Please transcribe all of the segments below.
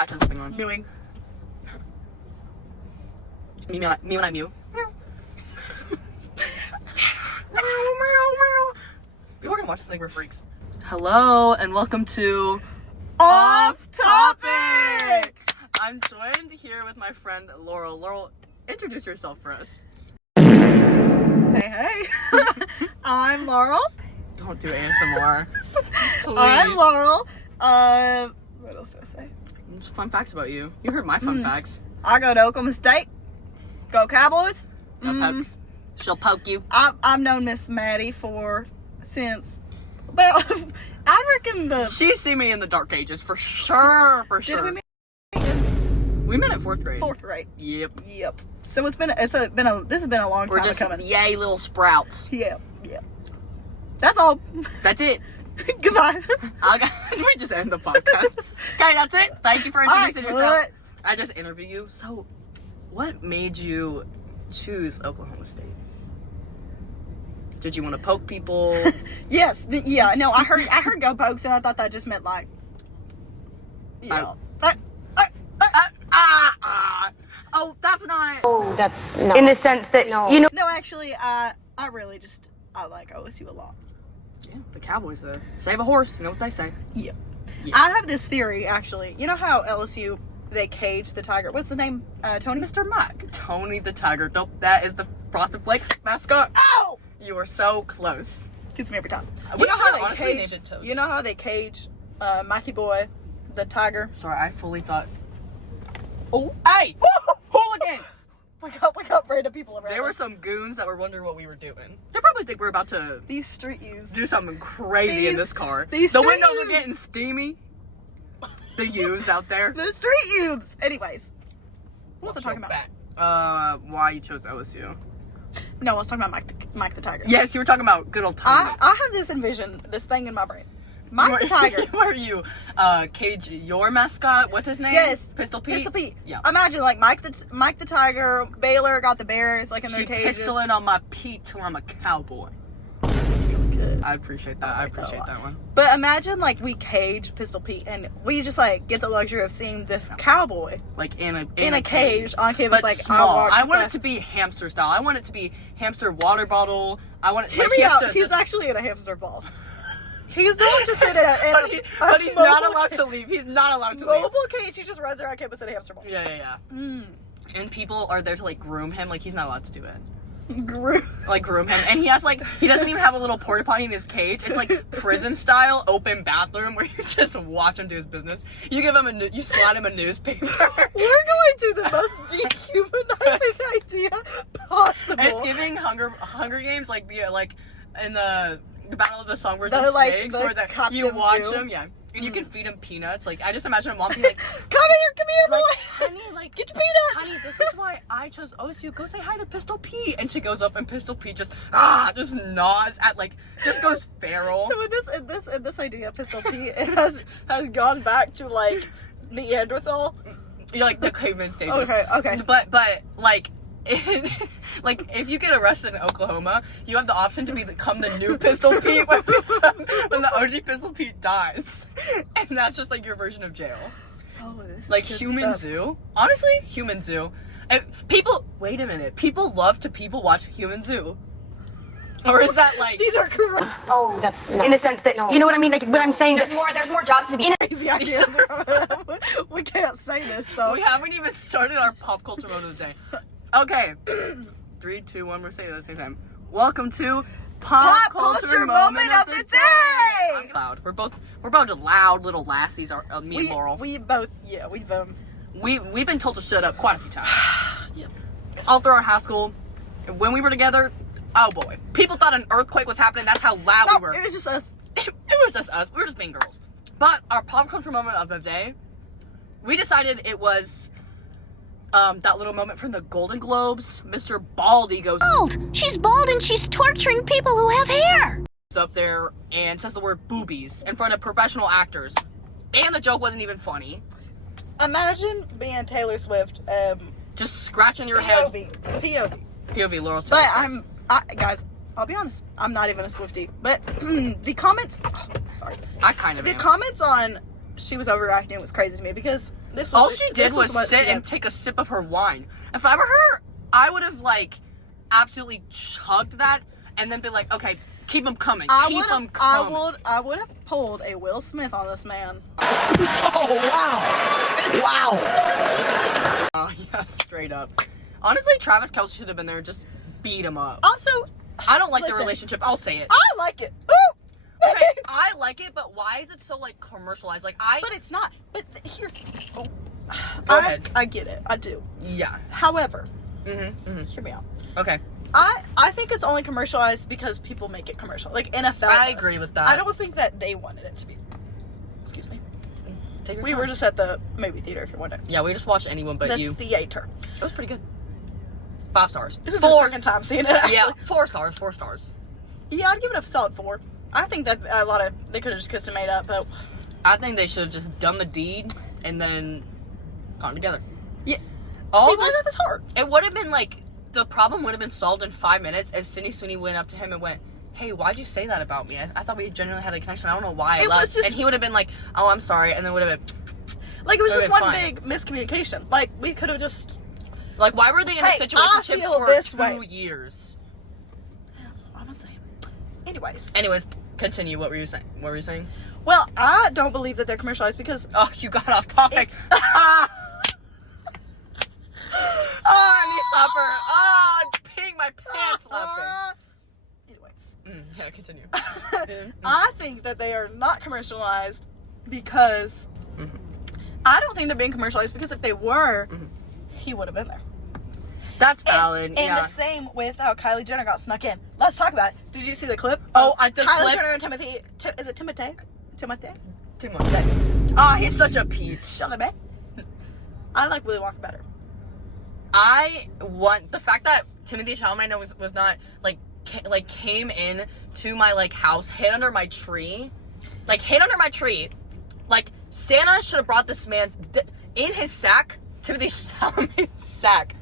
I turned something on. Mewing. Me when I mew. People are gonna watch this like we're freaks. Hello and welcome to Off Topic! I'm joined here with my friend Laurel. Laurel, introduce yourself for us. Hey. I'm Laurel. Don't do ASMR. Please. I'm Laurel. What else do I say? Just fun facts about you. You heard my fun facts. I go to Oklahoma State. Go Cowboys. Go Pokes. She'll poke you. I've known Miss Maddie since, well, I reckon She's seen me in the dark ages for sure. Did we meet? We met in 4th grade. 4th grade. Yep. So this has been a long We're time just coming. yay little sprouts. Yeah. That's all. That's it. Goodbye. We just end the podcast. Okay, that's it. Thank you for introducing yourself. What? I just interview you. So, what made you choose Oklahoma State? Did you want to poke people? Yes. No, I heard go pokes, and I thought that just meant like, Oh, that's not. Oh, that's no. In the sense that you know. No, actually, I like OSU a lot. Yeah, the Cowboys though. Save a horse. You know what they say. Yeah. Yeah. I have this theory, actually. You know how LSU, they cage the tiger? What's the name? Tony? Mr. Mac. Tony the Tiger. Nope, that is the Frosted Flakes mascot. Ow! You are so close. Gets me every time. We should have honestly named it Toad. You know how they cage Mikey Boy, the tiger? Sorry, I fully thought. Oh, hey! Hooligans! We got random people around. There were some goons that were wondering what we were doing. They probably think we're about to These street youths. do something crazy in this car. The windows are getting steamy. The youths out there. The street youths. Anyways. What was I talking about? Why you chose OSU. No, I was talking about Mike the Tiger. Yes, you were talking about good old Tony. I have this thing in my brain. Mike the Tiger. Where you cage your mascot? What's his name? Yes. Pistol Pete? Pistol Pete. Yeah. Imagine like Mike the Tiger, Baylor got the Bears like in their cages. Pistoling on my Pete till I'm a cowboy. Really good. I appreciate that. I appreciate that one. But imagine like we cage Pistol Pete and we just like get the luxury of seeing this cowboy Like in a cage on campus, but like small. I want it to be hamster style. I want it to be hamster water bottle. I want it. Hear like, me out. to He's just, actually in a hamster ball. He's not just in a but he's not allowed to leave. He's not allowed to leave. mobile cage. He just runs around campus in a hamster ball. Yeah. Mm. And people are there to like groom him. Like he's not allowed to do it. Groom. Like groom him, and he doesn't even have a little porta potty in his cage. It's like prison style open bathroom where you just watch him do his business. You give him you slide him a newspaper. We're going to the most dehumanizing idea possible. It's giving Hunger Games like in the Battle of the Songbirds and like, Snakes, the where you captive watch zoo. him, yeah, and you can feed him peanuts. Like I just imagine a mom being like, come here, boy. like, honey, like Get your peanuts. honey, this is why I chose OSU. Go say hi to Pistol Pete. And she goes up and Pistol Pete just gnaws at just goes feral. So in this idea, Pistol Pete has gone back to like Neanderthal. You're like the caveman stages. Okay. But like. Like if you get arrested in Oklahoma, you have the option to become the new Pistol Pete when the OG Pistol Pete dies, and that's just like your version of jail. Oh, this is Like good Human stuff. Zoo. Honestly, Human Zoo. And wait a minute. People love to watch Human Zoo. Or is that like These are correct. Oh, that's no. In the sense that you know what I mean. Like what I'm saying. There's more jobs to be in. Crazy ideas. We can't say this, so we haven't even started our pop culture mode of the day. Okay. 3, 2, 1, we're saying it at the same time. Welcome to Pop Culture Moment of the Day! I'm loud. We're both loud little lassies, me and Laurel. We've We've been told to shut up quite a few times. Yeah. All through our high school. When we were together, oh boy. People thought an earthquake was happening. That's how loud we were. It was just us. It was just us. We were just being girls. But our pop culture moment of the day, we decided it was that little moment from the Golden Globes. Mr. Baldy goes Bald. She's bald and she's torturing people who have hair. up there and says the word boobies in front of professional actors. And the joke wasn't even funny. Imagine being Taylor Swift. Just scratching your head. POV. Laurel's But Taylor guys, I'll be honest. I'm not even a Swiftie. But the comments. Sorry. I kind of The am. comments on she was overreacting. It was crazy to me because this was all she did was what sit she and had- take a sip of her wine. If I were her, I would have like absolutely chugged that and then be like, okay, keep them coming. Keep them coming. I would have pulled a Will Smith on this man. Oh yeah, straight up. Honestly, Travis Kelce should have been there and just beat him up. Also, I don't like listen, the relationship. I'll say it. I like it. Ooh! Okay, I like it, but why is it so like commercialized? Like But it's not. But here's. Oh, Go ahead. I get it. I do. Yeah. However, Mm-hmm. hear me out. Okay. I think it's only commercialized because people make it commercial. Like NFL. I does. agree with that. I don't think that they wanted it to be. Excuse me. Take your We time. were just at the movie theater, if you're wondering. Yeah, we just watched Anyone But The You. theater. It was pretty good. 5 stars. This is our second time seeing it. Actually. Yeah, 4 stars. 4 stars. Yeah, I'd give it a solid 4. I think that they could have just kissed and made up, but I think they should have just done the deed and then gotten together. yeah. All See, why is this, that this hard? it would have been like, the problem would have been solved in 5 minutes if Sydney Sweeney went up to him and went, hey, why'd you say that about me? I thought we genuinely had a connection. I don't know why I It left. was just- And he would have been like, oh, I'm sorry. And then would have been, Like, it was Okay, just one fine. big miscommunication. Like, we could have just. like, why were they in a Hey, situationship I feel for this 2 way. years? That's what I'm saying. Anyways. Anyways, continue. What were you saying? What were you saying? Well, I don't believe that they're commercialized because. Oh, you got off topic. Oh, knee slapper. Oh, I'm peeing my pants laughing. Anyways. Yeah, continue. I think that they are not commercialized because. Mhm. I don't think they're being commercialized because if they were, Mhm. he would have been there. That's valid. And yeah. the same with how Kylie Jenner got snuck in. Let's talk about it. Did you see the clip? Oh, of the Kylie clip? Jenner and Timothy. Is it Timothy? Timothy? Too much. Ah, he's such a peach. Chalamet? I like Willy Wonka better. I want the fact that Timothy Chalamet was not like came in to my like house, hid under my tree, like Santa should have brought this man in his sack. Timothy Chalamet's sack.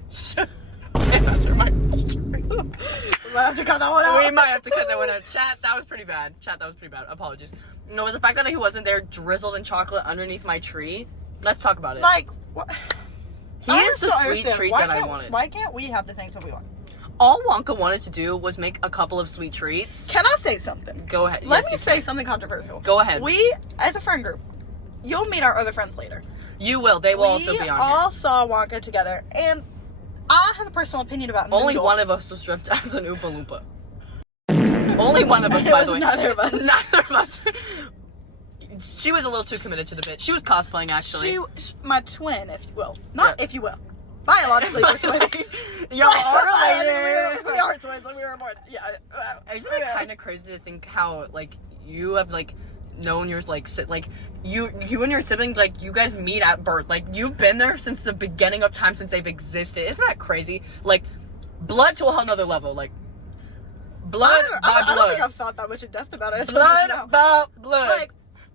Under my tree. We might have to cut that one out. We might have to cut that one out. Chat, that was pretty bad. Apologies. No, but the fact that he wasn't there drizzled in chocolate underneath my tree, let's talk about it. Like, what? He is the sweet treat that I wanted. Why can't we have the things that we want? All Wonka wanted to do was make a couple of sweet treats. Can I say something? Go ahead. Let Yes, me you say can. something controversial. Go ahead. We, as a friend group, you'll meet our other friends later. You will. They will also be on We here. all saw Wonka together, and I have a personal opinion about Only Noodle. one of us was stripped as an Oompa Loompa. Only one of us, It by was the way. neither of us. Neither of us. She was a little too committed to the bit. She was cosplaying, actually. My twin, if you will. Not Yeah. if you will. Biologically, we're twins. Y'all are related. We are twins, so we were born. Yeah. Isn't it kind of crazy to think how, like, you have, like, known your, like, you and your sibling, like, you guys meet at birth. Like, you've been there since the beginning of time, since they've existed. Isn't that crazy? Like, blood to a whole nother level. Like, blood by I don't blood. think I've thought that much in depth about it. Blood Now. by blood.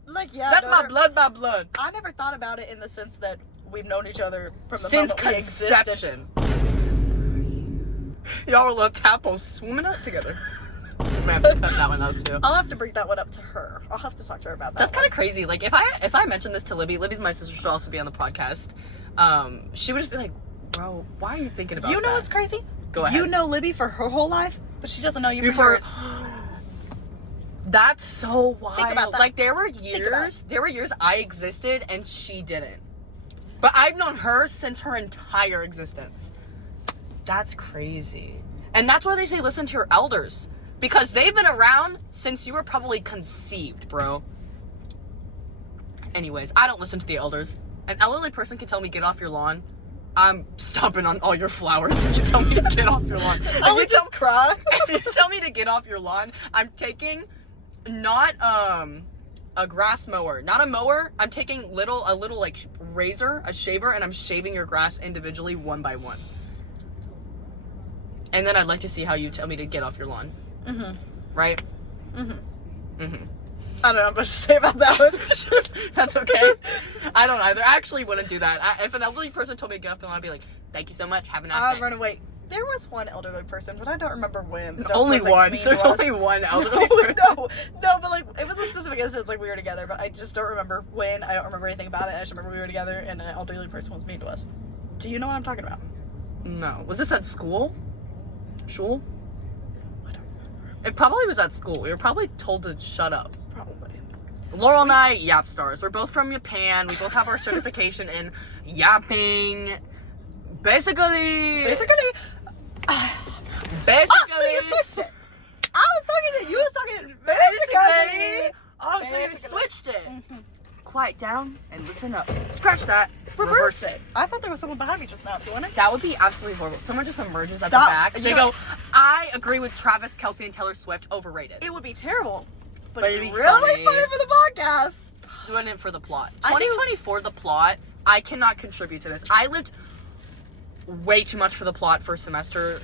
Like, yeah. That's no, my there- blood by blood. I never thought about it in the sense that we've known each other from the Since moment we existed. conception. Y'all were little tadpoles swimming out together. I'm gonna have to cut that one out too. I'll have to bring that one up to her. I'll have to talk to her about that. That's kind of crazy. Like, if I mention this to Libby's my sister, should also be on the podcast. She would just be like, bro, why are you thinking about that? You know what's crazy? Go ahead. You know Libby for her whole life, but she doesn't know you, You for for hers. That's so wild. about that. Like, there were about years I existed and she didn't. But I've known her since her entire existence. That's crazy. And that's why they say listen to your elders. Because they've been around since you were probably conceived, bro. Anyways, I don't listen to the elders. An elderly person can tell me get off your lawn. I'm stomping on all your flowers if you tell me to get off your lawn. I would just cry. If you tell me to get off your lawn, I'm taking not a grass mower, not a mower. I'm taking a little like razor, a shaver, and I'm shaving your grass individually one by one. And then I'd like to see how you tell me to get off your lawn. Mm-hmm. Right? Mm-hmm. Mm-hmm. I don't know much to say about that one. That's okay. I don't either. I actually wouldn't do that. If an elderly person told me to get off the lawn, I'd be like, thank you so much. Have a nice I'll day. run away. There was one elderly person, but I don't remember when. That Only was, like, one. mean to There's us. only one elderly No, person. no, but like it was a specific instance. Like we were together, but I just don't remember when. I don't remember anything about it. I just remember we were together, and an elderly person was mean to us. Do you know what I'm talking about? No. Was this at school? Shul? I don't remember. It probably was at school. We were probably told to shut up. Probably. Laurel and I, yap stars. We're both from Japan. We both have our certification in yapping. Basically. Oh, so you switched it. I was talking to you. Was talking basically. Oh, so you Basically. switched it. Mm-hmm. Quiet down and listen up. Scratch that. Reverse it. I thought there was someone behind me just now. Do you want it? That would be absolutely horrible. Someone just emerges at the That- back. They you go, know- I agree with Travis, Kelce, and Taylor Swift. Overrated. It would be terrible, But it'd it'd be be really funny. funny for the podcast. Doing it for the plot. I do- 2024, the plot. I cannot contribute to this. I lived way too much for the plot first semester.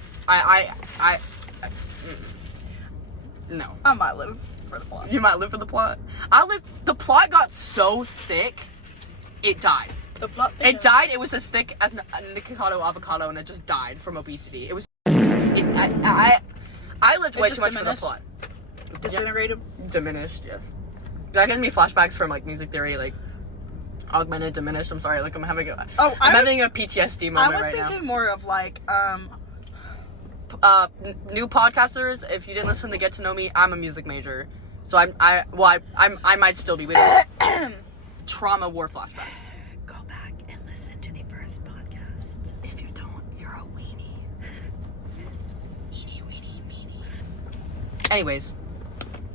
No. I might live for the plot. You might live for the plot. The plot got so thick, it died. The plot. It died. It was as thick as a Nikocado avocado, and it just died from obesity. It was. I lived way just too much diminished? for the plot. Disintegrated. Diminished, yes. That gives me flashbacks from like music theory, like augmented, diminished. I'm sorry, like I'm having a. Oh, I'm having a PTSD I moment was right thinking more of like New podcasters, if you didn't listen to Get to Know Me, I'm a music major, so I might still be with you. Trauma war flashbacks. Go back and listen to the first podcast. If you don't, you're a weenie. Eeny, weenie, meenie. Anyways,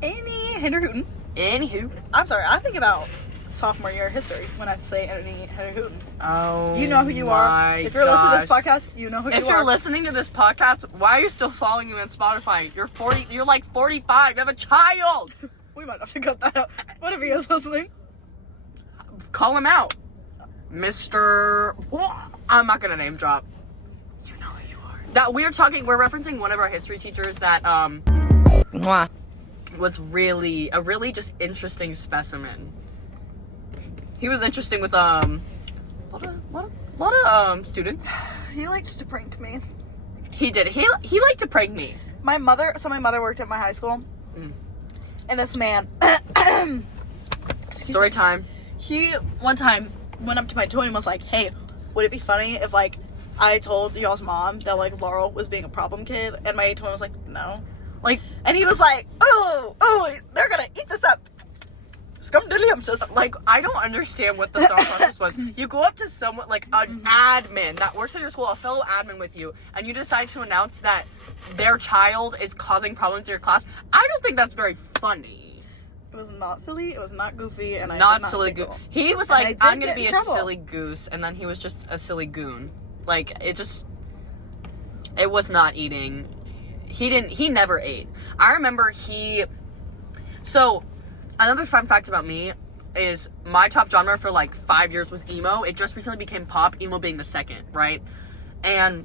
Hinderhooten. anywho, I'm sorry, I think about sophomore year history when I say Hinderhooten. oh, You know who you are. If you're listening to this podcast, you know who you are. If you're listening to this podcast, why are you still following you on Spotify? You're 40. You're like 45. You have a child. We might have to cut that out. What if he is listening? Call him out, Mr. I'm not gonna name drop. You know who you are. That we're referencing one of our history teachers that was really a really just interesting specimen. He was interesting with a lot of students. He likes to prank me. He did. He liked to prank me. My mother worked at my high school. Mm. And this man, Story time. he one time went up to my twin and was like, hey, would it be funny if like I told y'all's mom that like Laurel was being a problem kid? And my twin was like, no. Like, And he was like, oh, they're gonna eat this up. Scumdiddlyumptious. like, I don't understand what the thought process was. You go up to someone, like, an admin that works at your school, a fellow admin with you, and you decide to announce that their child is causing problems in your class. I don't think that's very funny. It was not silly, it was not goofy, and I Not did not silly giggle. goose. He was And I like, did I'm gonna get be in a trouble. silly goose, and then he was just a silly goon. Like, it was not eating. He never ate. I remember so, another fun fact about me is my top genre for like 5 years was emo. It just recently became pop, emo being the second, right? And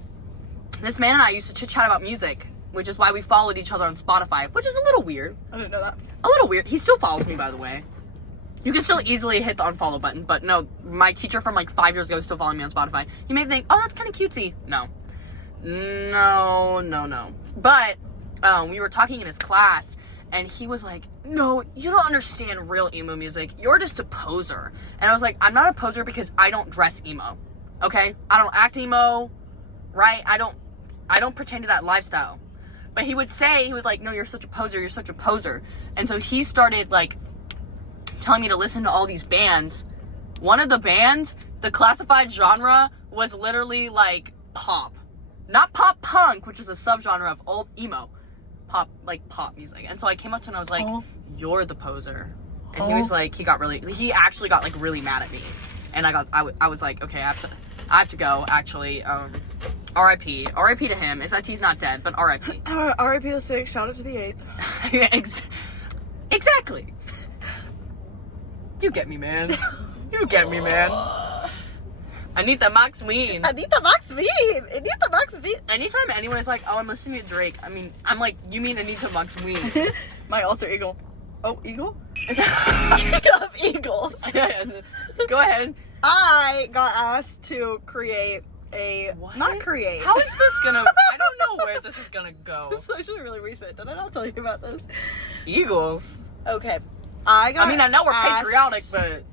this man and I used to chit chat about music, which is why we followed each other on Spotify, which is a little weird. I didn't know that. A little weird. He still follows me, by the way. You can still easily hit the unfollow button, but no, my teacher from like 5 years ago is still following me on Spotify. You may think, oh, that's kind of cutesy. No. But we were talking in his class, and he was like, no, you don't understand real emo music. You're just a poser. And I was like, I'm not a poser because I don't dress emo. Okay? I don't act emo, right? I don't pretend to that lifestyle. But he was like, no, you're such a poser. You're such a poser. And so he started, like, telling me to listen to all these bands. One of the bands, the classified genre was literally, like, pop. Not pop punk, which is a subgenre of old emo. Pop music. And so I came up to him and I was like, you're the poser. And he was like, he actually got, like, really mad at me. And I was like, okay, I have to go, actually. R.I.P. R.I.P. to him. It's that he's not dead, but R.I.P. R.I.P. the 6th, shout out to the 8th. Exactly. You get me, man. You get me, man. Anita Max Wynn. Anita Max Wynn. Anita Max Wynn. Anytime anyone is like, oh, I'm listening to Drake, I'm like, you mean Anita Max Wynn. My alter ego. Oh, eagle? King of eagles. Go ahead. I got asked to create not create. How is this gonna? I don't know where this is gonna go. This is actually really recent. Did I not tell you about this? Eagles. Okay. I know we're asked... patriotic, but.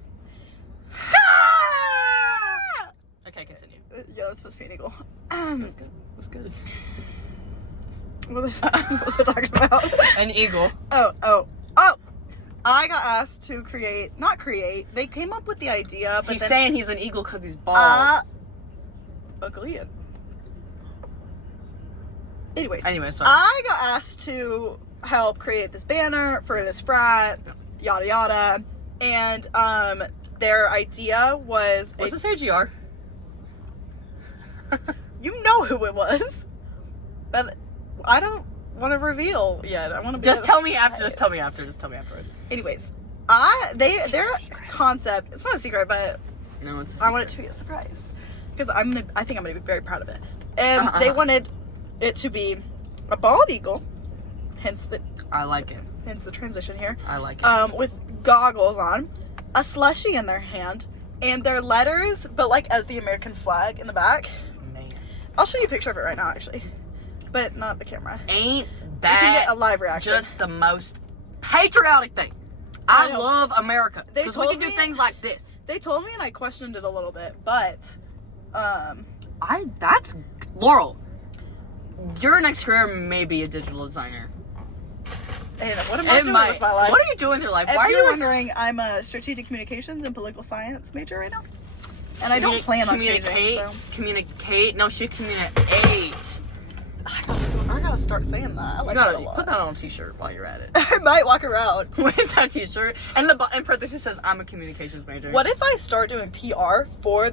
Okay, continue. Yeah, it's supposed to be an eagle. It was good. What was I talking about? An eagle. Oh. I got asked to not create. They came up with the idea, but He's saying he's an eagle because he's bald. Agreed. Anyways, sorry. I got asked to help create this banner for this frat, yada yada, and their idea was Was this AGR? You know who it was, but I don't want to reveal yet. I want to Just tell me after. Just tell me afterwards. Anyways, their concept. It's not a secret, but no, it's. I want it to be a surprise because I think I'm gonna be very proud of it. And they wanted it to be a bald eagle, hence the. I like it. Hence the transition here. I like it. With goggles on, a slushie in their hand, and their letters, but like as the American flag in the back. Man. I'll show you a picture of it right now, actually, but not the camera. Ain't You can that get a live reaction. just the most patriotic thing? I love America because we can do things like this. They told me, and I questioned it a little bit, but that's Laurel. Your next career may be a digital designer. And what am I doing with my life? What are you doing with your life? If Why are you you're wondering, I'm a strategic communications and political science major right now, and I don't plan on changing. So. Communicate. No, she communicate. I gotta start saying that. I like that a lot. Put that on a t-shirt while you're at it. I might walk around with that t-shirt, and in parentheses says I'm a communications major. What if I start doing PR for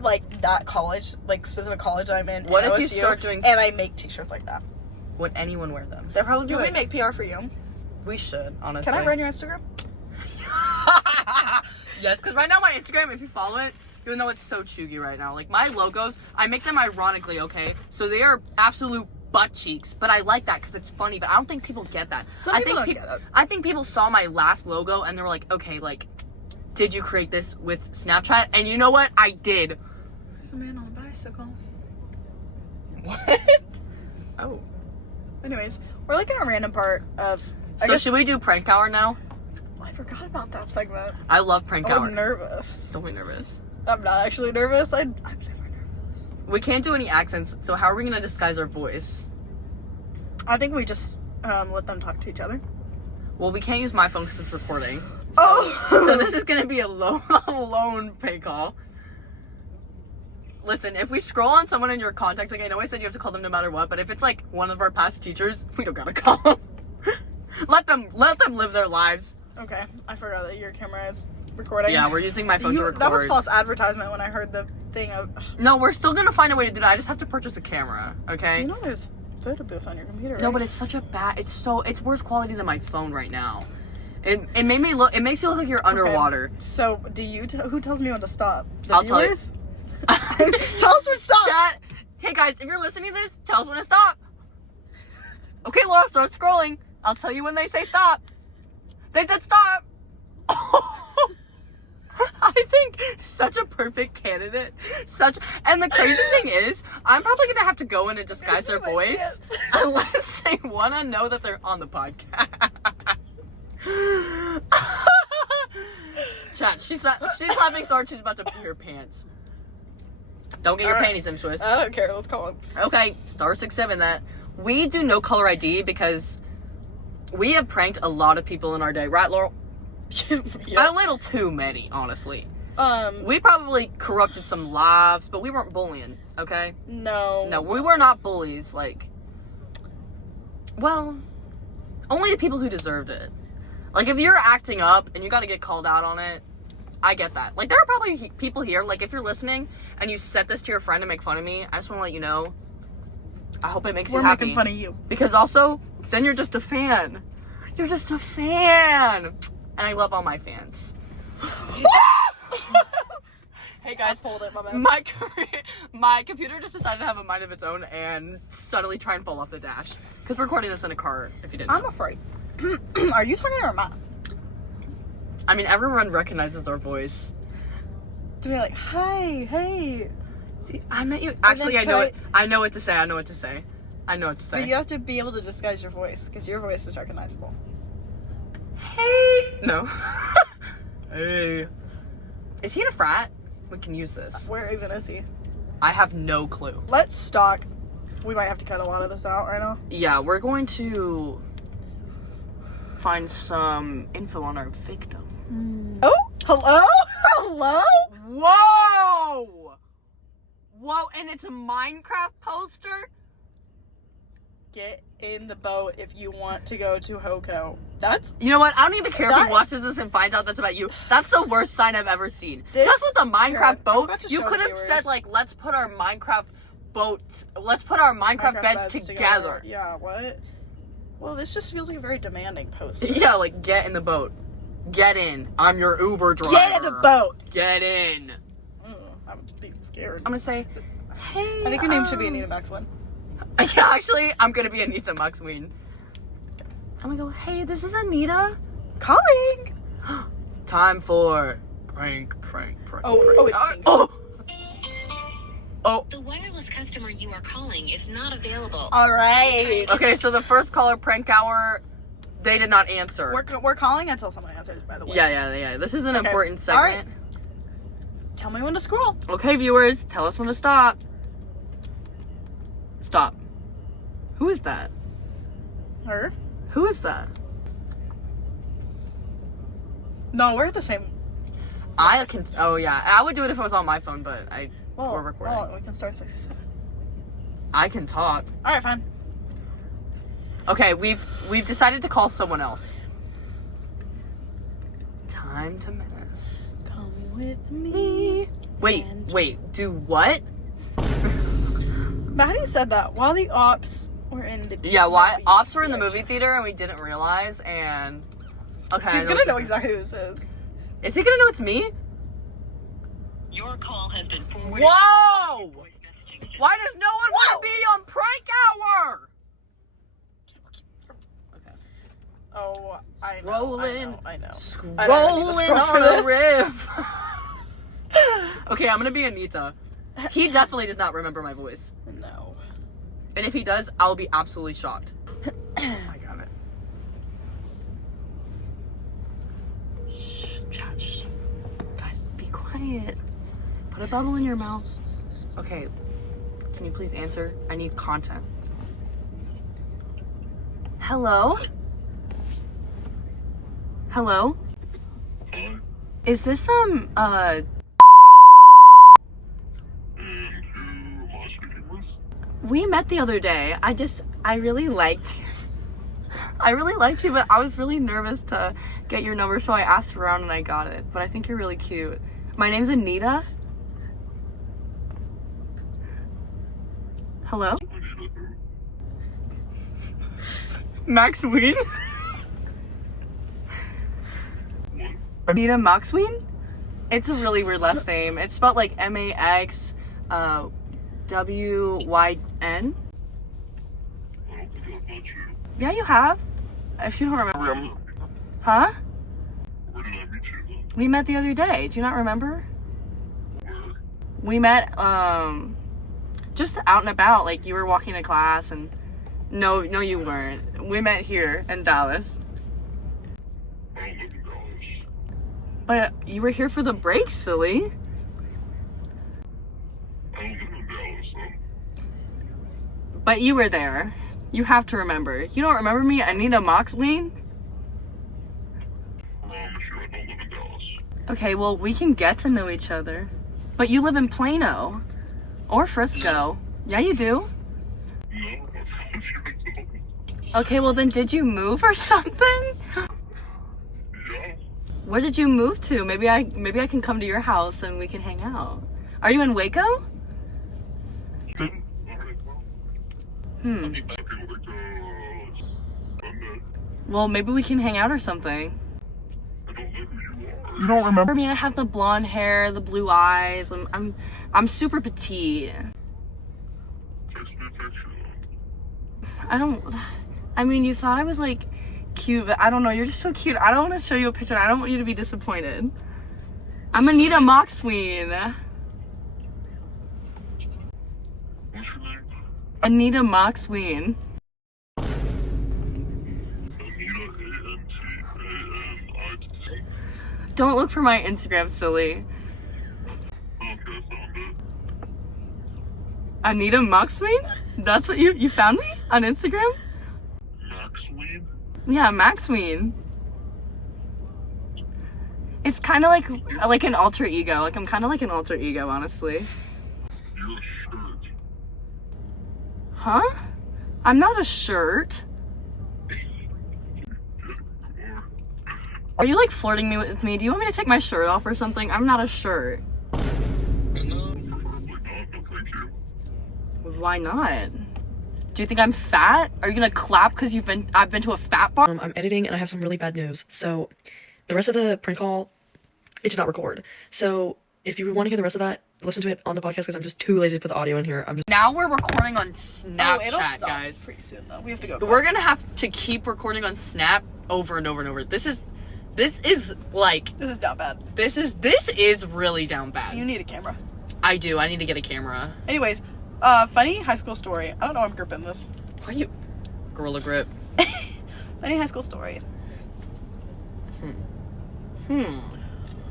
like that college, like specific college I'm in? What if you start doing and I make t-shirts like that? Would anyone wear them? They're probably Do we make PR for you? We should, honestly. Can I run your Instagram? Yes, because right now my Instagram, if you follow it, even though it's so chuggy right now, like my logos, I make them ironically, okay? So they are absolute butt cheeks, but I like that because it's funny, but I don't think people get that. Some people don't get it. I think people saw my last logo and they were like, okay, like, did you create this with Snapchat? And you know what? I did. There's a man on a bicycle. What? Oh. Anyways, we're like in a random part of... So should we do prank hour now? I forgot about that segment. I love prank hour. I'm nervous. Don't be nervous. I'm not actually nervous. I'm never nervous. We can't do any accents, so how are we going to disguise our voice? I think we just let them talk to each other. Well, we can't use my phone because it's recording. So this is going to be a lone prank call. Listen, if we scroll on someone in your contacts, like I know I said you have to call them no matter what, but if it's like one of our past teachers, we don't gotta call them. Let them live their lives. Okay, I forgot that your camera is recording. Yeah, we're using my phone to record. That was false advertisement when I heard the thing of... No, we're still gonna find a way to do that. I just have to purchase a camera, okay? You know there's photo booth on your computer, right? No, but it's such a bad... It's worse quality than my phone right now. It makes you look like you're underwater. Okay. So, who tells me when to stop? The I'll viewers? tell you. Tell us when to stop. Chat. Hey guys, if you're listening to this, tell us when to stop. Okay, Laura, start scrolling. I'll tell you when they say stop. They said stop. I think such a perfect candidate. And the crazy thing is, I'm probably gonna have to go in and disguise their voice unless they wanna know that they're on the podcast. Chat, she's laughing so hard she's about to pee her pants. Don't get your panties in twist. I don't care. Let's call him. Okay, star 67 that. We do no caller ID because we have pranked a lot of people in our day. Right, Laurel? Yeah. A little too many, honestly. We We probably corrupted some lives, but we weren't bullying, okay? No. No, we were not bullies. Like, well, only the people who deserved it. Like, if you're acting up and you gotta get called out on it, I get that. Like, there are probably people here, like, if you're listening and you said this to your friend to make fun of me, I just want to let you know, I hope it makes you happy. We're making fun of you. Because also, then you're just a fan. You're just a fan. And I love all my fans. Hey guys, hold it, my man. My computer just decided to have a mind of its own and suddenly try and fall off the dash. Because we're recording this in a car, if you didn't know. I'm afraid. Are you talking or not? I mean, everyone recognizes our voice. To be like, hi, hey. See, I met you. Actually, I know it. I know what to say. But you have to be able to disguise your voice, because your voice is recognizable. Hey. No. Hey. Is he in a frat? We can use this. Where even is he? I have no clue. Let's stalk. We might have to cut a lot of this out right now. Yeah, we're going to find some info on our victim. Oh, hello? Hello? Whoa! Whoa, and it's a Minecraft poster? Get in the boat if you want to go to Hoko. You know what? I don't even care if he watches this and finds out that's about you. That's the worst sign I've ever seen. Just with the Minecraft boat, you could have said, like, let's put our Minecraft beds together. Yeah, what? Well, this just feels like a very demanding post. Yeah, like, get in the boat. Get in. I'm your Uber driver. Get in the boat. Get in. I'm being scared. I'm gonna say, hey. I think your name should be Anita Max Wynn. Yeah, actually, I'm gonna be Anita Max Wynn. I'm gonna go, hey, this is Anita. Calling. Time for prank. Oh, it's Oh. The wireless customer you are calling is not available. All right. Okay, so the first caller prank hour, they did not answer. We're calling until someone answers, by the way. Yeah. This is an important segment. All right. Tell me when to scroll. Okay, viewers, tell us when to stop. Stop. Who is that? Her? Who is that? No, we're at the same. I can. Oh yeah, I would do it if it was on my phone, but we're recording. Well, we can start 67. I can talk. All right, fine. Okay, we've decided to call someone else. Time to menace. Come with me. Wait. Do what? Maddie said that while the ops were in the ops were in the movie theater and we didn't realize, and okay. He's gonna know exactly who this is. Is he gonna know it's me? Your call has been forwarded. Whoa! Why does no one want to be on prank hour? Okay. Oh, I know. Scrolling on the riff. Okay, I'm gonna be Anita. He definitely does not remember my voice. No. And if he does, I'll be absolutely shocked. I got it. Shh. Guys, be quiet. Put a bubble in your mouth. Okay. Can you please answer? I need content. Hello? Hello? Is this we met the other day. I really liked you, but I was really nervous to get your number, so I asked around and I got it. But I think you're really cute. My name's Anita. Hello? Max Wynn? Anita Max Wynn? It's a really weird last name. It's spelled like M-A-X, W-Y-N? Yeah, you have. If you don't remember. Huh? Where did I meet you then? We met the other day. Do you not remember? Where? We met, just out and about. Like, you were walking to class and... No, you weren't. We met here in Dallas. I don't live in Dallas. But you were here for the break, silly. I don't live in Dallas, though. But you were there. You have to remember. You don't remember me, Anita Max Wynn? Promise you, I don't live in Dallas. Okay, well, we can get to know each other. But you live in Plano. Or Frisco. Yeah, you do. No, I promise you, I don't. Okay, well then did you move or something? Yeah. Where did you move to? Maybe I can come to your house and we can hang out. Are you in Waco? Alright, well. I'll be back in like, Sunday. Well, maybe we can hang out or something. I don't know who you are. You don't remember me? I have the blonde hair, the blue eyes. I'm super petite. Text me a picture, I mean, you thought I was like cute, but I don't know. You're just so cute. I don't want to show you a picture. I don't want you to be disappointed. I'm Anita Max Wynn. What's your name? Anita Max Wynn. Anita, A-N-T-A-M-I-T. Don't look for my Instagram, silly. Okay, found it. Anita Max Wynn? That's what you found me on Instagram? Max Wynn? Yeah, Max Wynn. It's kind of like an alter ego. Like, I'm kind of like an alter ego, honestly. You're a shirt. Huh? I'm not a shirt. Are you like flirting me with me? Do you want me to take my shirt off or something? I'm not a shirt. No, preferably not, no thank you. Why not? Do you think I'm fat? Are you gonna clap because I've been to a fat bar? I'm editing and I have some really bad news. So the rest of the prank call, it did not record. So if you want to hear the rest of that, listen to it on the podcast because I'm just too lazy to put the audio in here. Now we're recording on It'll Snapchat, stop guys. pretty soon though. We have to go. We're gonna have to keep recording on Snap over and over and over. This is like This is not bad. this is really down bad. You need a camera. I do. I need to get a camera. Anyways, funny high school story. I don't know. I'm gripping this. Why are you gorilla grip? Funny high school story. Hmm.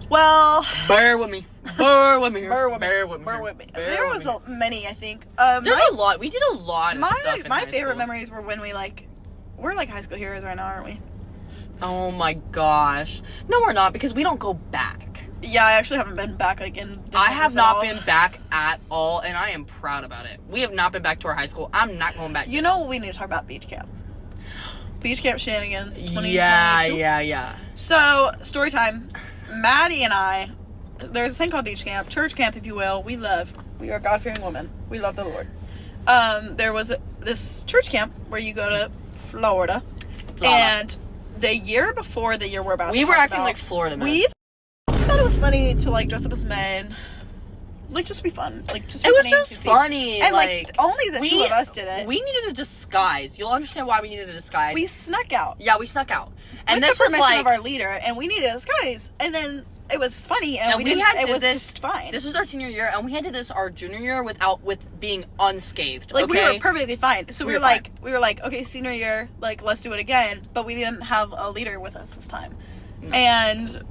Well, Bear with me. Bear with me. Here. bear with me. Bear with me. Bear here. with me. Bear There with was me. many, I think. There's a lot. We did a lot of stuff in my high favorite school. memories were when we're like high school heroes right now, aren't we? Oh my gosh. No, we're not, because we don't go back. Yeah, I actually haven't been back like in. The I have campus at not all. been back at all, and I am proud about it. We have not been back to our high school. I'm not going back. You know what we need to talk about? Beach camp. Beach camp shenanigans. 2022. Yeah. So story time. Maddie and I. There's a thing called beach camp, church camp, if you will. We are God-fearing women. We love the Lord. There was this church camp where you go to Florida. And the year before the year we're about to We were talk acting about, like Florida men. we thought it was funny to like dress up as men, like just be fun, like just be It was funny just to see. funny. And like only the two of us did it. We needed a disguise. You'll understand why we needed a disguise. We snuck out. Yeah, we snuck out. And with this the was permission like of our leader, and we needed a disguise, and then it was funny, and, and we had it did was this just fine. This was our senior year, and we had did this our junior year with being unscathed. Like okay? we were perfectly fine. So We we were were like, okay, senior year, like let's do it again. But we didn't have a leader with us this time, and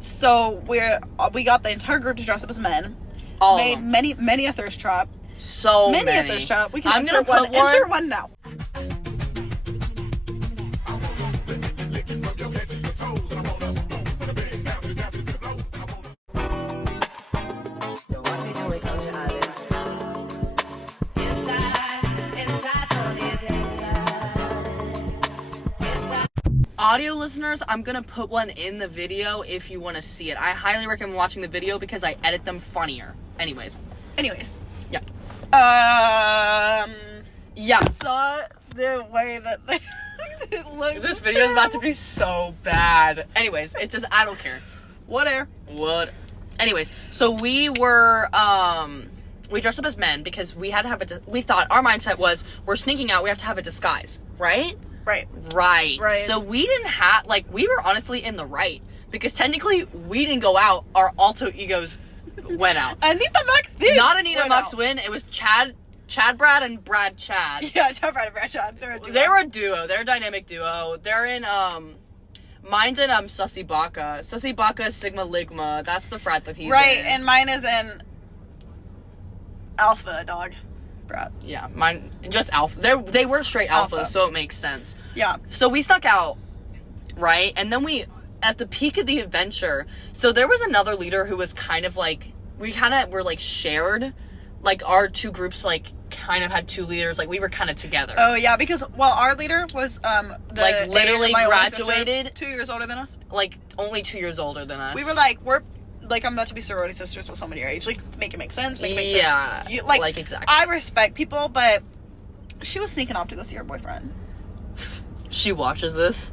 so we got the entire group to dress up as men. All Made of them. many a thirst trap. So Many many. a thirst trap. We can I'm gonna insert one. put one. Insert one now. Audio listeners, I'm gonna put one in the video if you want to see it. I highly recommend watching the video because I edit them funnier. Anyways. Yeah. Yeah. Saw the way that they it looked. This video is about to be so bad. Anyways, it says I don't care. Whatever. What? Anyways, so we were we dressed up as men because we had to have we thought our mindset was we're sneaking out, we have to have a disguise, right? Right. Right. Right. So we didn't have we were honestly in the right because technically we didn't go out, our alter egos went out. Anita Max Wynn. Not Anita went Max out. Wynn, it was Chad Brad and Brad Chad. Yeah, Chad Brad and Brad Chad. They're a duo. They were a duo. They're a dynamic duo. They're in mine's in Sussy Baka. Sussy Baka Sigma Ligma. That's the frat that he's right, in. and mine is in Alpha Dog. Brad. Yeah, mine just alpha. They were straight alpha, so it makes sense. Yeah. So we snuck out, right? And then we at the peak of the adventure. So there was another leader who was kind of like we kind of were like shared, like our two groups like kind of had two leaders. Like we were kind of together. Oh yeah, because our leader was Like, literally my older graduated. sister, 2 years older than us. Like only 2 years older than us. We were like I'm about to be sorority sisters with somebody your age. Like make it make sense. Make it make yeah, sense. like exactly. I respect people, but she was sneaking off to go see her boyfriend. She watches this.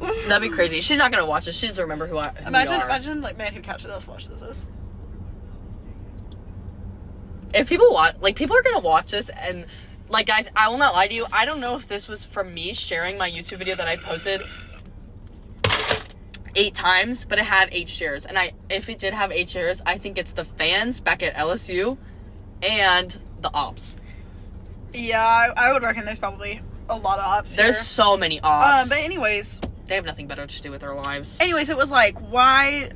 That'd be crazy. She's not gonna watch this. She doesn't remember who we are. Imagine like man who couches us watch this. If people watch, like people are gonna watch this and like guys, I will not lie to you. I don't know if this was from me sharing my YouTube video that I posted 8 times, but it had 8 shares. And if it did have 8 shares, I think it's the fans back at LSU and the ops. Yeah, I would reckon there's probably a lot of ops There's here. so many ops. But anyways, they have nothing better to do with their lives. it was like, why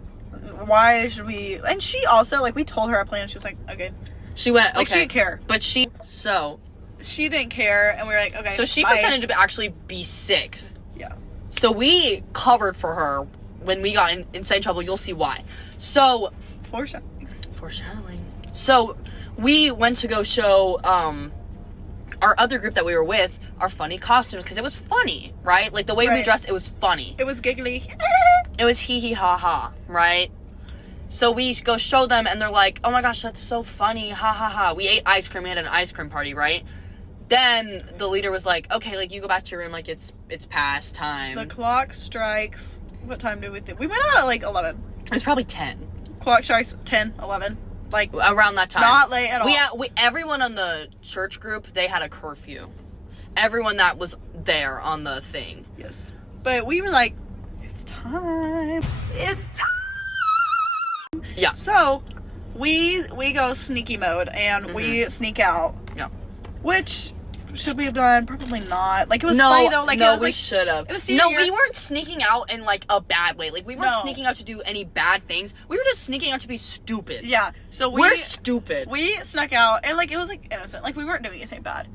should we? And she also, like, we told her our plan. She was like, okay. She went, Like, okay. she didn't care. But she didn't care, and we were like, okay. So she bye. pretended to actually be sick. Yeah. So we covered for her when we got in insane trouble. You'll see why. So foreshadowing. So we went to go show our other group that we were with our funny costumes because it was funny, right? Like the way we dressed, it was funny. It was giggly. It was hee hee ha ha, right? So we go show them and they're like, oh my gosh, that's so funny, ha ha ha. We ate ice cream, we had an ice cream party, right? Then the leader was like, okay, like you go back to your room, like it's past time. The clock strikes. What time did we think? We went out at like 11. It was probably 10. Clock strikes 10, 11. Like, around that time. not late at all. We everyone on the church group, they had a curfew. Everyone that was there on the thing. Yes. But we were like, it's time. It's time. Yeah. So, we go sneaky mode and we sneak out. Yeah. Which should we have done? Probably not. Like, it was funny though. Like, no, it was we like, should have. it was No, senior we year. weren't sneaking out in like a bad way. Like we weren't No. sneaking out to do any bad things. We were just sneaking out to be stupid. Yeah. So We're stupid. we snuck out and like it was like innocent. Like we weren't doing anything bad.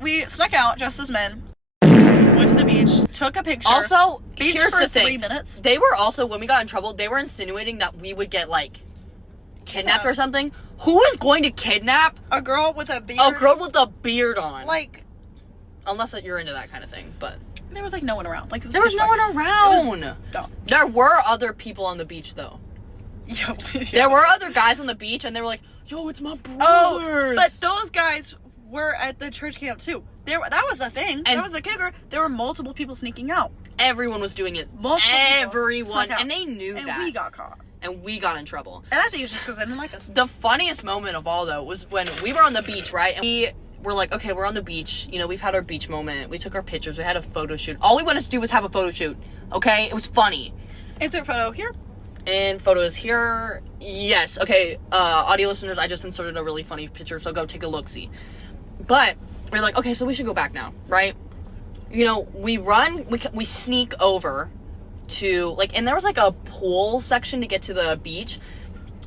We snuck out dressed as men. Went to the beach. Took a picture. Also, beach here's for the thing. 3 minutes. They were also, when we got in trouble, they were insinuating that we would get like kidnapped or something. Who is going to kidnap A girl with a beard. a girl with a beard on? Like, Unless you're into that kind of thing, but there was like no one around. Like, it there was pitch no black. one around. It was dumb. There were other people on the beach though. Yeah. There were other guys on the beach, and they were like, "Yo, it's my brothers." Oh, but those guys were at the church camp too. That was the thing. And- that was the kicker. There were multiple people sneaking out. Everyone was doing it. Multiple people Everyone, snuck out. and they knew And that. we got caught. And we got in trouble. And I think it's just because they didn't like us. The funniest moment of all, though, was when we were on the beach, right? And we were like, okay, we're on the beach. You know, we've had our beach moment. We took our pictures. We had a photo shoot. All we wanted to do was have a photo shoot, okay? It was funny. Insert photo here. And photos here. Yes, okay. Audio listeners, I just inserted a really funny picture, so go take a look-see. But we're like, okay, so we should go back now, right? You know, we sneak over to, like, and there was, like, a pool section to get to the beach.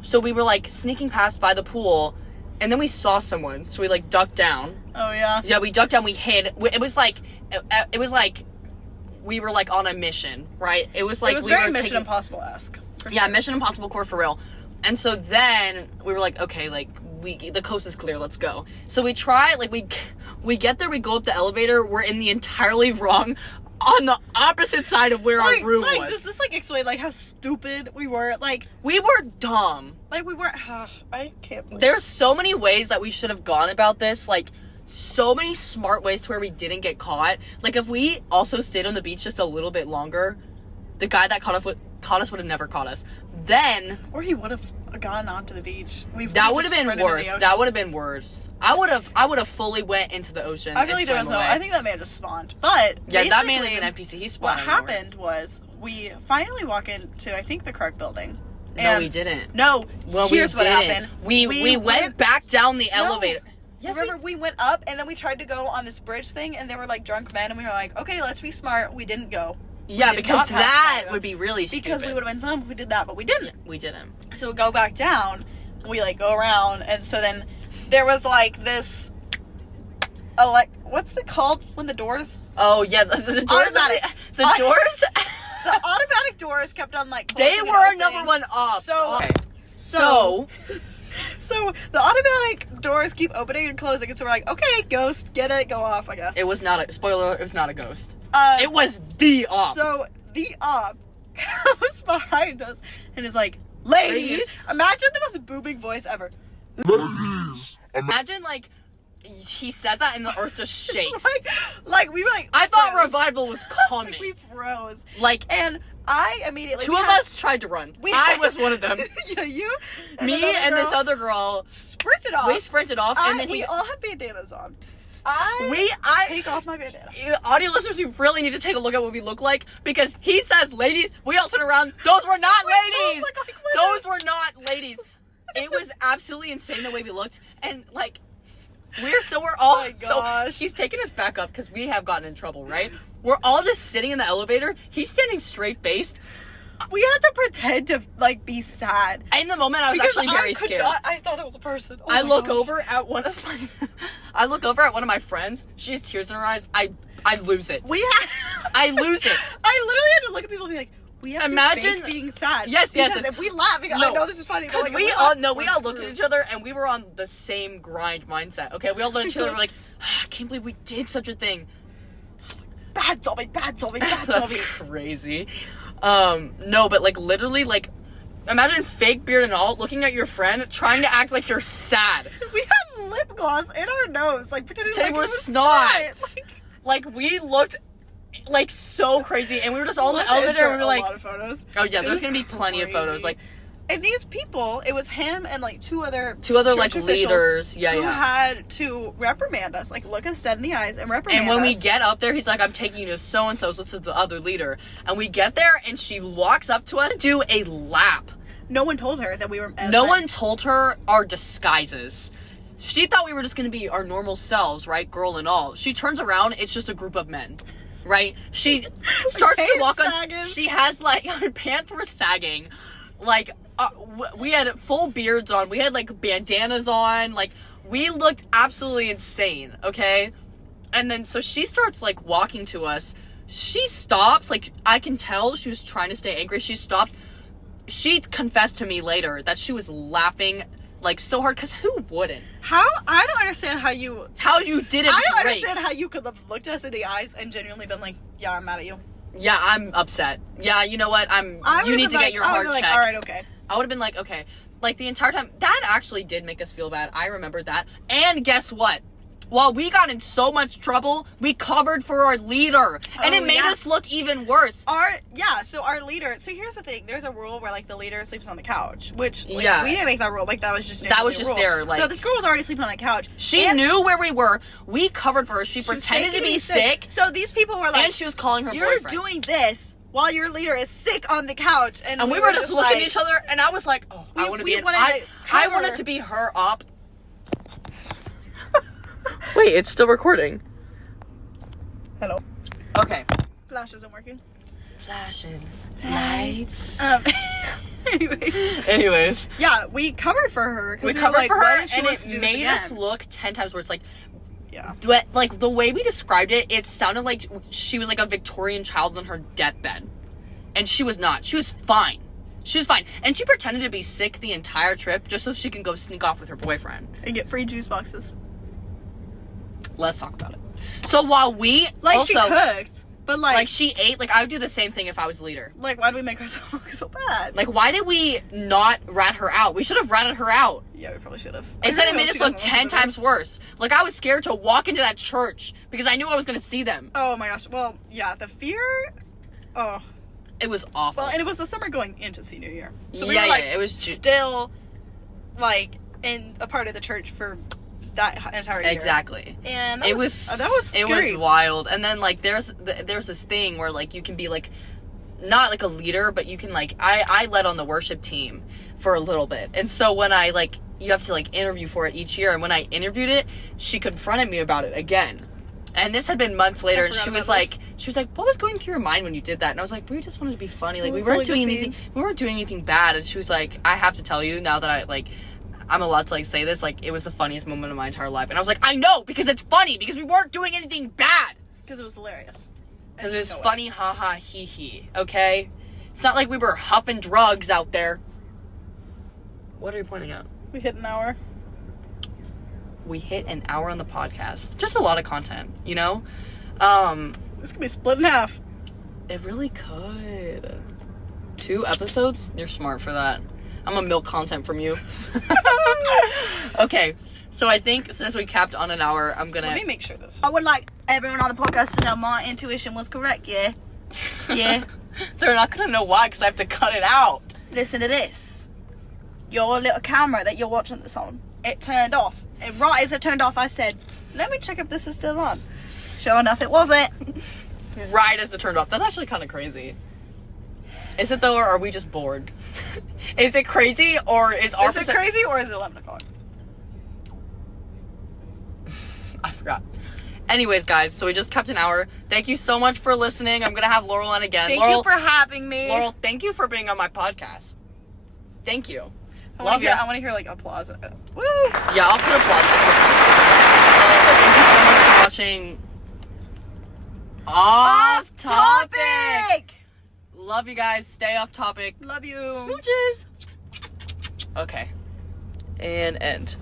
So we were, like, sneaking past by the pool, and then we saw someone. So we, like, ducked down. Oh, yeah. Yeah, we ducked down, we hid. It was like we were, like, on a mission, right? It was like It was we very were Mission taking, Impossible esque. yeah, Mission Impossible core for real. And so then we were like, okay, like the coast is clear, let's go. So we try, like we get there, we go up the elevator, we're in the entirely wrong, on the opposite side of where our room was. Does this like explain like how stupid we were? Like We were dumb. we weren't. I can't. Believe There's so many ways that we should have gone about this, like so many smart ways to where we didn't get caught. Like if we also stayed on the beach just a little bit longer, the guy that caught us would have never caught us. Then Or he would have gone onto the beach. that would have been worse. That would have been worse. I would have fully went into the ocean. I feel and like there was swam no. away. I think that man just spawned. But Yeah, that man is basically, an NPC. He What spawned. nowhere. happened was we finally walk into I think the Clark building. No, And- we didn't. No. Well, here's we what didn't. happened. We went back down the No. elevator. Yes, Remember, we went up and then we tried to go on this bridge thing, and there were like drunk men, and we were like, "Okay, let's be smart." We didn't go Yeah, did because not pass that by would be really stupid. because we would have been some who did that, but we didn't. We didn't. So we go back down, and we like go around, and so then there was like this, what's it called when the doors? Oh yeah, the doors. Automatic. The doors. The automatic doors kept on like They closing and were our opening. number one ops. So- Okay. So the automatic doors keep opening and closing, and so we're like, okay, ghost, get it, go off, I guess. It was not a spoiler. It was not a ghost. Um, It was the op. So the op comes behind us and is like, ladies, imagine the most booming voice ever. Ladies, Imagine like he says that and the earth just shakes. like we were like, I thought froze. revival was coming. We froze. Like And I immediately two of us tried to run. I was one of them. Yeah, you, Me another and this girl other girl. sprinted off. We sprinted off, and then we he. all have bandanas on. Take off my bandana. Audio listeners, you really need to take a look at what we look like because he says ladies. We all turn around. Those were not ladies. look like women. Those were not ladies. It was absolutely insane the way we looked, and like we're all my so gosh. he's taking us back up because we have gotten in trouble, right? We're all just sitting in the elevator. He's standing straight faced. We had to pretend to like be sad. In the moment, I was Because actually very I could scared. not- I thought that was a person. Oh I my look gosh. over at one of my friends. She has tears in her eyes. I lose it. I lose it. I literally had to look at people and be like, we have Imagine- to fake being sad. Yes, yes, Because yes. if we laugh, I know this is funny. But Because like, if we laugh, all we're looked at screwed. each other and we were on the same grind mindset. Okay, we all looked at each other. We're like, I can't believe we did such a thing. Bad zombie, bad zombie, bad That's zombie. crazy. No, but like literally, like imagine fake beard and all, looking at your friend, trying to act like you're sad. We had lip gloss in our nose, like pretending They like were it was snot. snot. Like we looked like so crazy, and we were just all in the We'll elevator, and we were insert like, a lot of photos. oh yeah, It there's was gonna be plenty of photos. crazy. Like And these people, it was him and like two other like church officials leaders, yeah, who yeah. had to reprimand us, like look us dead in the eyes and reprimand And when we us. get up there, he's like, I'm taking you to so-and-so's, which is the other leader. And we get there, and she walks up to us, do a lap. No one told her that we were. No one told her our disguises. She thought we were just going to be our normal selves, right? Girl and all. She turns around, it's just a group of men, right? She starts to pants walk on. sagging. She has, like, her pants were sagging. Like, we had full beards on. We had, like, bandanas on. Like, we looked absolutely insane, okay? And then, so she starts, like, walking to us. She stops. Like, I can tell she was trying to stay angry. She stops. She confessed to me later that she was laughing, like, so hard, because who wouldn't? How? I don't understand how you. How you did it I don't great. understand how you could have looked us in the eyes and genuinely been like, "Yeah, I'm mad at you." Yeah, I'm upset. Yeah, you know what? You need to get your heart checked. All right, okay. I would have been like, okay. Like, the entire time, that actually did make us feel bad. I remember that. And guess what? While we got in so much trouble, we covered for our leader. And it made us look even worse. So our leader. So here's the thing. There's a rule where like the leader sleeps on the couch, which like, Yeah. we didn't make that rule. Like that was just That was a just rule. there, like- so this girl was already sleeping on the couch. She knew where we were. We covered for her. She She was pretended to faking be sick. So these people were like, And she was calling her "You're boyfriend. doing this while your leader is sick on the couch," and And we were just looking like, at each other, and I was like, oh, I want to we be wanted to I cover- wanted to be her up. Wait, it's still recording. Hello. Okay. Flash isn't working. Flashing lights. Anyways. Anyways, Yeah, we covered for her. 'cause we were covered like, for why her, didn't she and want us to it do this made us again? look 10 times worse. Like, Yeah. like the way we described it, it sounded like she was like a Victorian child on her deathbed, and she was not. She was fine. She was fine, and she pretended to be sick the entire trip just so she can go sneak off with her boyfriend. And get free juice boxes. Let's talk about it. So while we Like also, she cooked, but like she ate, like I would do the same thing if I was leader. like why do we make ourselves look so bad? Like, why did we not rat her out? We should have ratted her out. Yeah, we probably should have. Instead, it made us look 10 times worse. Like, I was scared to walk into that church because I knew I was going to see them. Oh my gosh. Well, yeah, the fear. Oh. It was awful. Well, and it was the summer going into senior year. So we Yeah, were like yeah, it was still like in a part of the church for that entire year. Exactly. And that It was scary. it was wild. And then, like, there's this thing where, like, you can be, like, not, like, a leader, but you can, like, I led on the worship team for a little bit. And so when I, like, you have to, like, interview for it each year. And when I interviewed it, she confronted me about it again. And this had been months later, and she was like, what was going through your mind when you did that? And I was like, we just wanted to be funny. Like, we weren't doing anything bad. And she was like, I have to tell you now that I'm allowed to, like, say this, like, it was the funniest moment of my entire life. And I was like, I know, because it's funny, because we weren't doing anything bad. Because it was hilarious. Because it was funny, haha, hee hee, okay? It's not like we were huffing drugs out there. What are you pointing at? We hit an hour. We hit an hour on the podcast. Just a lot of content, you know? This could be split in half. It really could. 2 episodes? You're smart for that. I'm gonna milk content from you. Okay, so I think since we capped on an hour, I'm gonna... Let me make sure this. I would like everyone on the podcast to know my intuition was correct, yeah? Yeah. They're not gonna know why, because I have to cut it out. Listen to this. Your little camera that you're watching this on, it turned off. And right as it turned off, I said, let me check if this is still on. Sure enough, it wasn't. Right as it turned off. That's actually kind of crazy. Is it though, or are we just bored? Is it crazy, or is our Is it crazy or is it 11 o'clock? I forgot. Anyways, guys, so we just kept an hour. Thank you so much for listening. I'm gonna have Laurel on again. Thank Laurel, you for having me. Laurel, thank you for being on my podcast. Thank you. I Love you. I want to hear like applause. Woo! Yeah, I'll put applause. But thank you so much for watching. Off topic. Love you guys. Stay off topic. Love you. Smooches. Okay. And end.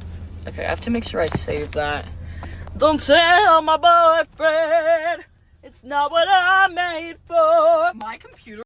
Okay, I have to make sure I save that. Don't tell my boyfriend it's not what I'm made for. My computer.